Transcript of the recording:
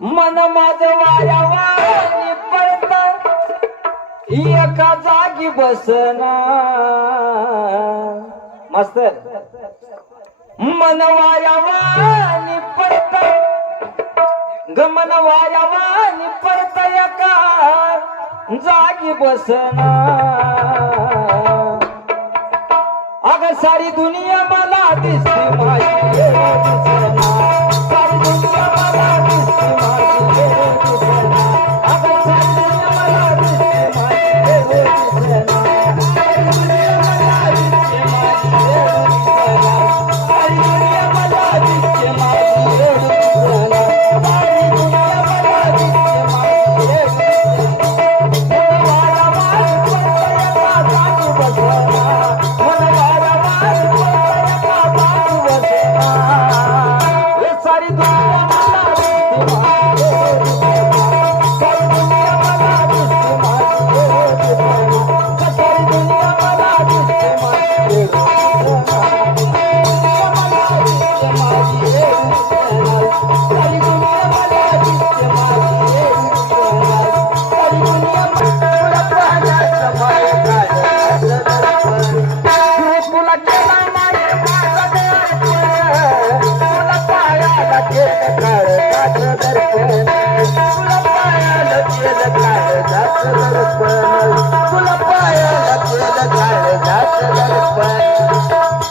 मन माझं वायावानी पळता एका जागी बसना मास्तर मन वायावानी पळता गमन वायावानी पळता एका जागी बसना अग सारी दुनिया मला दिसते माझी दिसना सारी दुनिया मला दिसते माझी दिसना अग सारी दुनिया मला दिसते माझी दिसना सारी दुनिया मला दिसते माझी दिसना सारी दुनिया मला दिसते माझी दिसना सारी दुनिया मला दिसते माझी तुला पायाला केलं काळ जात दर्पण